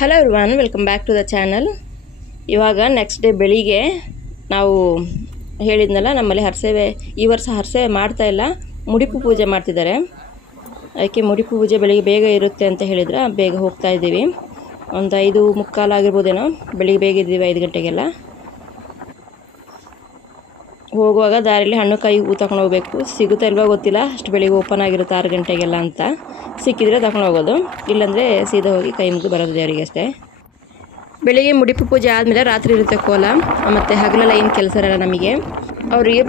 Hello everyone, welcome back to the channel. ಇವಾಗ next day ಬೆಳಿಗ್ಗೆ ನಾವು ಹೇಳಿದ್ನಲ್ಲ, ನಮ್ಮಲ್ಲಿ ಹರಸೇವೆ ಈ ವರ್ಷ ಹರಸೇವೆ ಮಾಡ್ತಾ ಇಲ್ಲ, ಮುಡಿಪು ಪೂಜೆ ಮಾಡ್ತಿದ್ದಾರೆ. ಅದಕ್ಕೆ ಮುಡಿಪು ಪೂಜೆ ಬೆಳಿಗ್ಗೆ ಬೇಗ ಇರುತ್ತೆ ಅಂತ ಹೇಳಿದ್ರೆ ಬೇಗ ಹೋಗ್ತಾ ಇದ್ದೀವಿ. ಒಂದು 5:45 ಆಗಿರ್ಬೋದೇನೋ, ಬೆಳಿಗ್ಗೆ ಬೇಗ ಇದ್ದೀವಿ 5 ಗಂಟೆಗೆಲ್ಲ. ಹೋಗುವಾಗ ದಾರಿಯಲ್ಲಿ ಹಣ್ಣು ಕಾಯಿ ಹೂ ತಗೊಂಡು ಹೋಗಬೇಕು. ಸಿಗುತ್ತಾ ಇಲ್ವಾ ಗೊತ್ತಿಲ್ಲ, ಅಷ್ಟು ಬೆಳಿಗ್ಗೆ ಓಪನ್ ಆಗಿರುತ್ತೆ 6 ಗಂಟೆಗೆಲ್ಲ ಅಂತ. ಸಿಕ್ಕಿದರೆ ತಗೊಂಡು ಹೋಗೋದು, ಇಲ್ಲಾಂದರೆ ಸೀದಾ ಹೋಗಿ ಕೈ ಮುಗಿದು ಬರೋದು ದೇವರಿಗೆ ಅಷ್ಟೇ. ಬೆಳಿಗ್ಗೆ ಮುಡಿಪು ಪೂಜೆ ಆದಮೇಲೆ ರಾತ್ರಿ ಇರುತ್ತೆ ಕೋಲ, ಮತ್ತು ಹಗಲೆಲ್ಲ ಏನು ಕೆಲಸ ಇರಲ್ಲ ನಮಗೆ. ಅವರಿಗೆ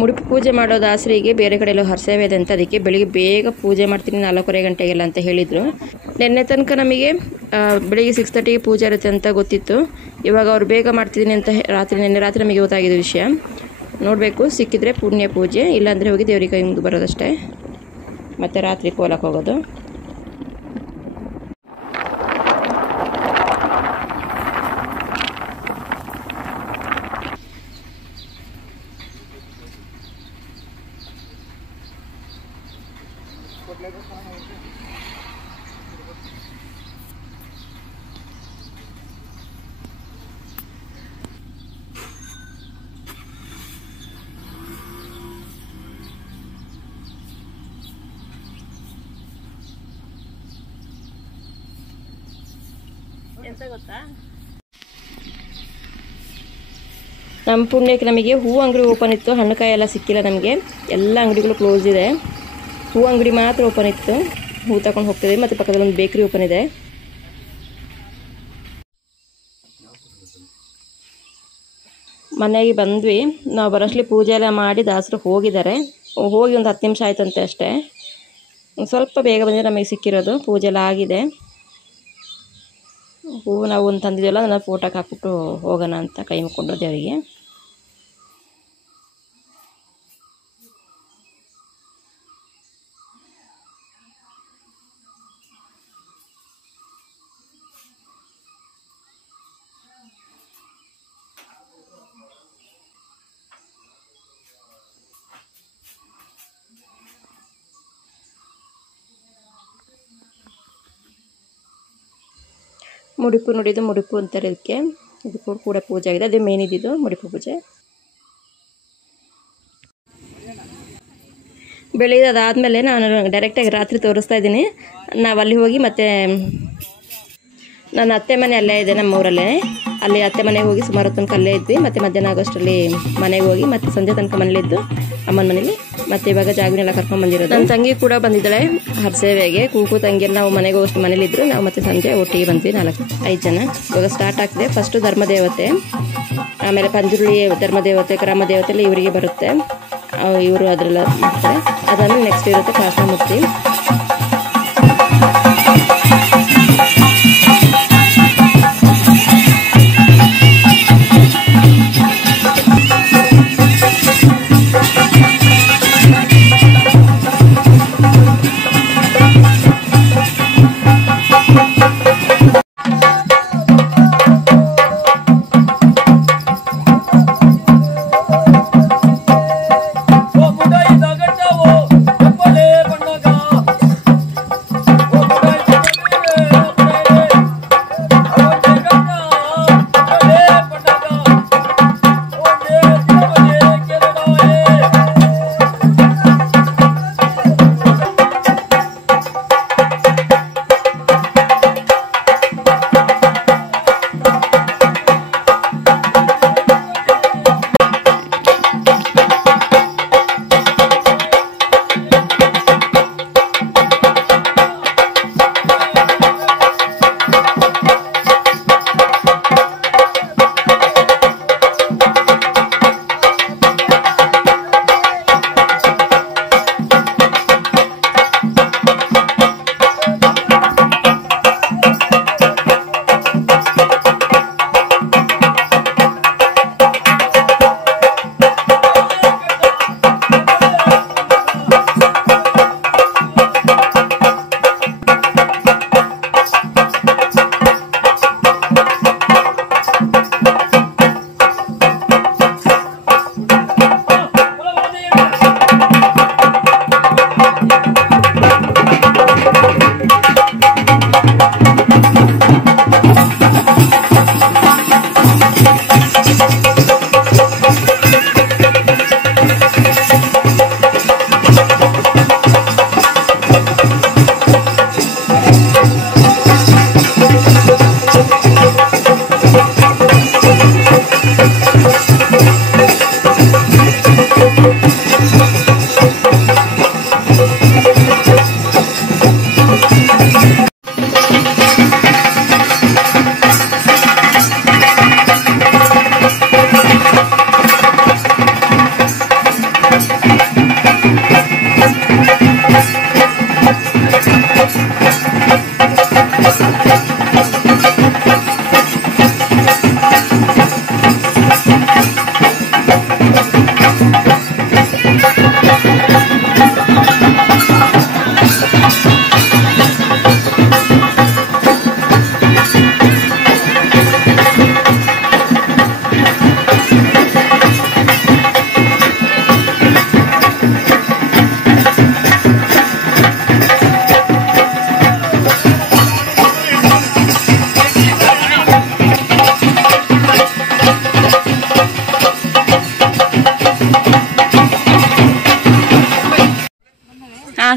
ಮುಡಿಪು ಪೂಜೆ ಮಾಡೋ ದಾಸರಿಗೆ ಬೇರೆ ಕಡೆ ಎಲ್ಲೋ ಹರಸೇವೆ ಇದೆ ಅಂತ, ಅದಕ್ಕೆ ಬೆಳಿಗ್ಗೆ ಬೇಗ ಪೂಜೆ ಮಾಡ್ತೀನಿ 4:15 ಗಂಟೆಗೆಲ್ಲ ಅಂತ ಹೇಳಿದರು. ನಿನ್ನೆ ತನಕ ನಮಗೆ ಬೆಳಿಗ್ಗೆ 6:30ಗೆ ಪೂಜೆ ಇರುತ್ತೆ ಅಂತ ಗೊತ್ತಿತ್ತು. ಇವಾಗ ಅವ್ರು ಬೇಗ ಮಾಡ್ತಿದ್ದೀನಿ ಅಂತ ನಿನ್ನೆ ರಾತ್ರಿ ನಮಗೆ ಗೊತ್ತಾಗಿದ್ದ ವಿಷಯ. ನೋಡಬೇಕು, ಸಿಕ್ಕಿದ್ರೆ ಪುಣ್ಯ ಪೂಜೆ, ಇಲ್ಲಾಂದರೆ ಹೋಗಿ ದೇವರಿಗೆ ಕೈ ಮುಗಿದು ಬರೋದಷ್ಟೇ, ಮತ್ತು ರಾತ್ರಿ ಕೋಲಕ್ಕೆ ಹೋಗೋದು. ಎಂತ ಗೊತ್ತಾ, ನಮ್ಮ ಪುಣ್ಯಕ್ಕೆ ನಮಗೆ ಹೂ ಅಂಗಡಿ ಓಪನ್ ಇತ್ತು, ಹಣ್ಣುಕಾಯಿ ಎಲ್ಲ ಸಿಕ್ಕಿಲ್ಲ ನಮಗೆ. ಎಲ್ಲ ಅಂಗಡಿಗಳು ಕ್ಲೋಸ್ ಇದೆ, ಹೂ ಅಂಗಡಿ ಮಾತ್ರ ಓಪನ್ ಇತ್ತು. ಹೂ ತಗೊಂಡು ಹೋಗ್ತಿದ್ವಿ, ಮತ್ತು ಪಕ್ಕದಲ್ಲಿ ಒಂದು ಬೇಕ್ರಿ ಓಪನ್ ಇದೆ. ಮನೆಗೆ ಬಂದ್ವಿ, ನಾವು ಬರೋಷ್ಟಲಿ ಪೂಜೆ ಎಲ್ಲ ಮಾಡಿ ದಾಸರು ಹೋಗಿದ್ದಾರೆ. ಹೋಗಿ ಒಂದು 10 ನಿಮಿಷ ಆಯ್ತಂತೆ ಅಷ್ಟೇ. ಸ್ವಲ್ಪ ಬೇಗ ಬಂದರೆ ನಮಗೆ ಸಿಕ್ಕಿರೋದು. ಪೂಜೆ ಎಲ್ಲ ಆಗಿದೆ. ಹೂವು ನಾವು ಒಂದು ತಂದಿದ್ದೀವಲ್ಲ, ಅದನ್ನು ಫೋಟೋಕ್ಕೆ ಹಾಕ್ಬಿಟ್ಟು ಹೋಗೋಣ ಅಂತ ಕೈ ಮುಕ್ಕೊಂಡು ದೇವರಿಗೆ. ಮುಡಿಪು ನುಡಿದು ಮುಡಿಪು ಅಂತಾರೆ ಇದಕ್ಕೆ. ಇದು ಕೂಡ ಪೂಜೆ ಆಗಿದೆ, ಅದೇ ಮೇನ್ ಇದ್ದಿದ್ದು ಮುಡಿಪು ಪೂಜೆ. ಬೆಳಿಗ್ಗೆ ಅದಾದಮೇಲೆ ನಾನು ಡೈರೆಕ್ಟಾಗಿ ರಾತ್ರಿ ತೋರಿಸ್ತಾ ಇದ್ದೀನಿ. ನಾವು ಅಲ್ಲಿ ಹೋಗಿ ಮತ್ತೆ ನನ್ನ ಅತ್ತೆ ಮನೆ ಅಲ್ಲೇ ಇದೆ, ನಮ್ಮೂರಲ್ಲೇ. ಅಲ್ಲಿ ಅತ್ತೆ ಮನೆಗೆ ಹೋಗಿ ಸುಮಾರು ಹೊತ್ತು ಅಲ್ಲೇ ಇದ್ವಿ. ಮತ್ತು ಮಧ್ಯಾಹ್ನ ಆಗೋಷ್ಟರಲ್ಲಿ ಮನೆಗೆ ಹೋಗಿ ಮತ್ತೆ ಸಂಜೆ ತನಕ ಮನೇಲಿದ್ದು ಅಮ್ಮನ ಮನೇಲಿ. ಮತ್ತು ಇವಾಗ ಜಾಗನೆಲ್ಲ ಕರ್ಕೊಂಡು ಬಂದಿರೋದು. ನನ್ನ ತಂಗಿ ಕೂಡ ಬಂದಿದ್ದಾಳೆ ಹರಸೇವೆಗೆ. ಕೂಕು ತಂಗಿಯರು ನಾವು ಮನೆಗೆ ಹೋಗೋಷ್ಟು ಮನೇಲಿದ್ದರು. ನಾವು ಮತ್ತೆ ಸಂಜೆ ಒಟ್ಟಿಗೆ ಬಂದ್ವಿ 4-5 ಜನ. ಇವಾಗ ಸ್ಟಾರ್ಟ್ ಆಗ್ತಿದೆ. ಫಸ್ಟು ಧರ್ಮದೇವತೆ, ಆಮೇಲೆ ಪಂಜುರ್ಲಿ ಧರ್ಮದೇವತೆ, ಗ್ರಾಮದೇವತೆ ಎಲ್ಲ ಇವರಿಗೆ ಬರುತ್ತೆ, ಇವರು ಅದರೆಲ್ಲ ಮಾಡ್ತಾರೆ. ಅದಾದಮೇಲೆ ನೆಕ್ಸ್ಟ್ ಇರುತ್ತೆ ಕಾಶಿಮೂರ್ತಿ.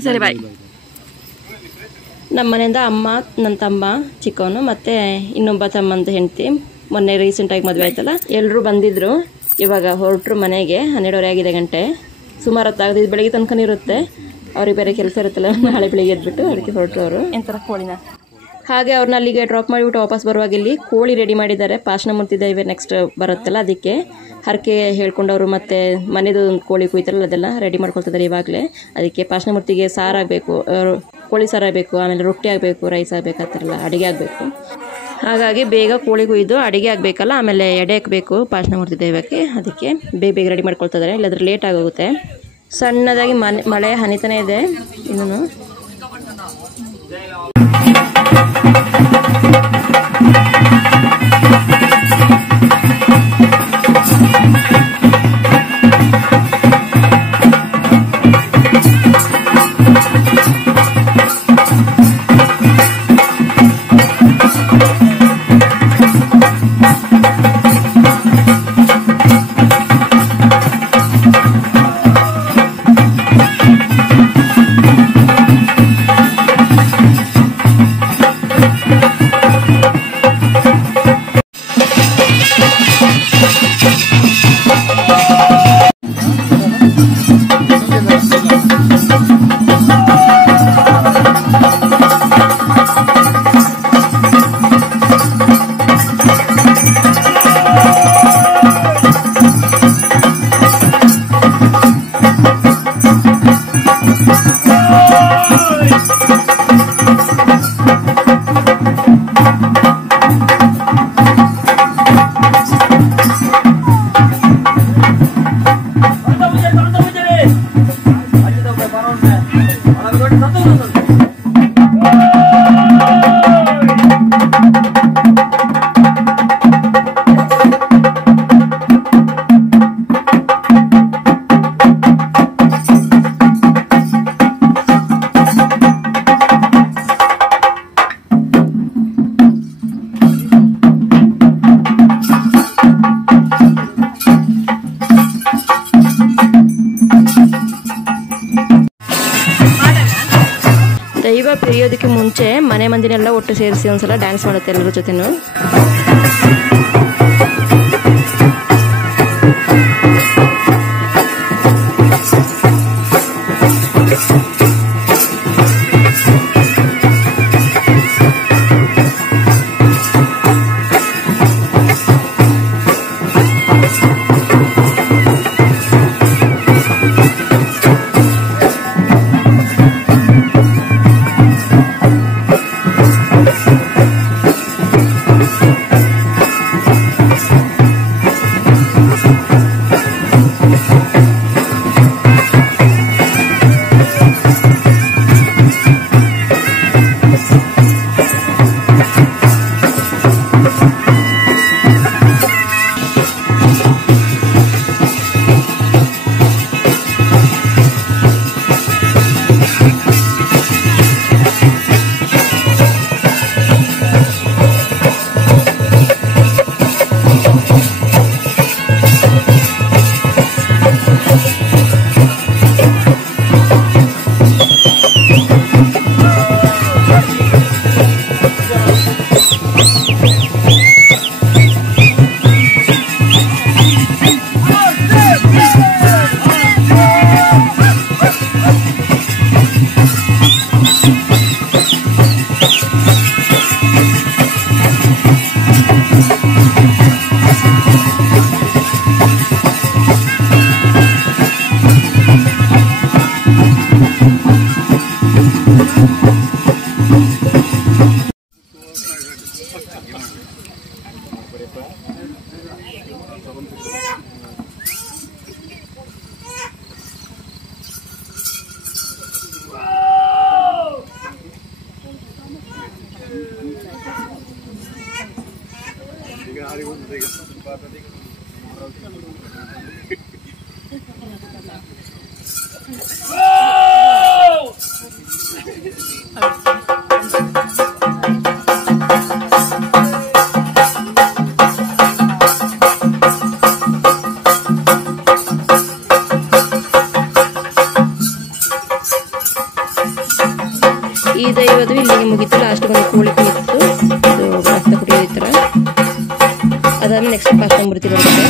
ಸರಿ ಬಾಯ್. ನಮ್ಮ ಮನೆಯಿಂದ ಅಮ್ಮ, ನನ್ನ ತಮ್ಮ ಚಿಕ್ಕವನು ಮತ್ತು ಇನ್ನೊಬ್ಬ ತಮ್ಮಂತ ಹೆಂಡತಿ ಮೊನ್ನೆ ರೀಸೆಂಟಾಗಿ ಮದುವೆ ಆಯ್ತಲ್ಲ, ಎಲ್ಲರೂ ಬಂದಿದ್ದರು. ಇವಾಗ ಹೊರಟ್ರು ಮನೆಗೆ. 12:30 ಆಗಿದೆ ಗಂಟೆ. ಸುಮಾರು ಹೊತ್ತಾಗದು. ಬೆಳಿಗ್ಗೆ ತನಕ ಇರುತ್ತೆ. ಅವ್ರಿಗೆ ಬೇರೆ ಕೆಲಸ ಇರುತ್ತಲ್ಲ, ನಾಳೆ ಬೆಳಿಗ್ಗೆ ಎದ್ಬಿಟ್ಟು ಅದಕ್ಕೆ ಹೊರಟ್ರು ಅವರು. ಎಂಥರ ಕೋಳಿನ ಹಾಗೆ ಅವ್ರನ್ನ ಅಲ್ಲಿಗೆ ಡ್ರಾಪ್ ಮಾಡಿಬಿಟ್ಟು ವಾಪಸ್ ಬರುವಾಗ ಇಲ್ಲಿ ಕೋಳಿ ರೆಡಿ ಮಾಡಿದ್ದಾರೆ. ಪಾಶನ ಮುರ್ತಿದ್ದೆ ಇವೆ ನೆಕ್ಸ್ಟ್ ಬರುತ್ತಲ್ಲ, ಅದಕ್ಕೆ ಹರಕೆ ಹೇಳ್ಕೊಂಡವರು ಮತ್ತು ಮನೆದು ಒಂದು ಕೋಳಿ ಕುಯ್ತಾರಲ್ಲ ಅದೆಲ್ಲ ರೆಡಿ ಮಾಡ್ಕೊಳ್ತಿದ್ದಾರೆ ಇವಾಗಲೇ. ಅದಕ್ಕೆ ಪಾಶನ ಮೂರ್ತಿಗೆ ಸಾರಾಗಬೇಕು, ಕೋಳಿ ಸಾರಾಗಬೇಕು, ಆಮೇಲೆ ರೊಟ್ಟಿ ಆಗಬೇಕು, ರೈಸ್ ಆಗಬೇಕು, ಆ ಥರ ಎಲ್ಲ ಅಡುಗೆ ಆಗಬೇಕು. ಹಾಗಾಗಿ ಬೇಗ ಕೋಳಿ ಕುಯ್ದು ಅಡುಗೆ ಆಗಬೇಕಲ್ಲ, ಆಮೇಲೆ ಎಡೆ ಹಾಕಬೇಕು ಪಾಶನ ಮೂರ್ತಿ ದೈವಕ್ಕೆ. ಅದಕ್ಕೆ ಬೇಗ ರೆಡಿ ಮಾಡ್ಕೊಳ್ತಿದ್ದಾರೆ, ಇಲ್ಲಾಂದ್ರೆ ಲೇಟ್ ಆಗೋಗುತ್ತೆ. ಸಣ್ಣದಾಗಿ ಮಳೆ ಹನಿತಾನೇ ಇದೆ ಇನ್ನೂ. ದೈವ ಪಿರಿಯೋದಕ್ಕೆ ಮುಂಚೆ ಮನೆ ಮಂದಿನೆಲ್ಲ ಒಟ್ಟು ಸೇರಿಸಿ ಒಂದ್ಸಲ ಡ್ಯಾನ್ಸ್ ಮಾಡುತ್ತೆ ಎಲ್ಲರ ಜೊತೆನೂ. ಈ ದೈವದು ಇಲ್ಲಿಗೆ ಮುಗಿತು. ಲಾಸ್ಟ್ ಒಂದು ಕೋಳಿ ಇತ್ತು, ಅದು ರಕ್ತ ಕುಡಿಯೋದು ಈ ಥರ. ಅದಾದ್ಮೇಲೆ ನೆಕ್ಸ್ಟ್ ಪಾಕಂಬೃತಿ ಬರುತ್ತೆ.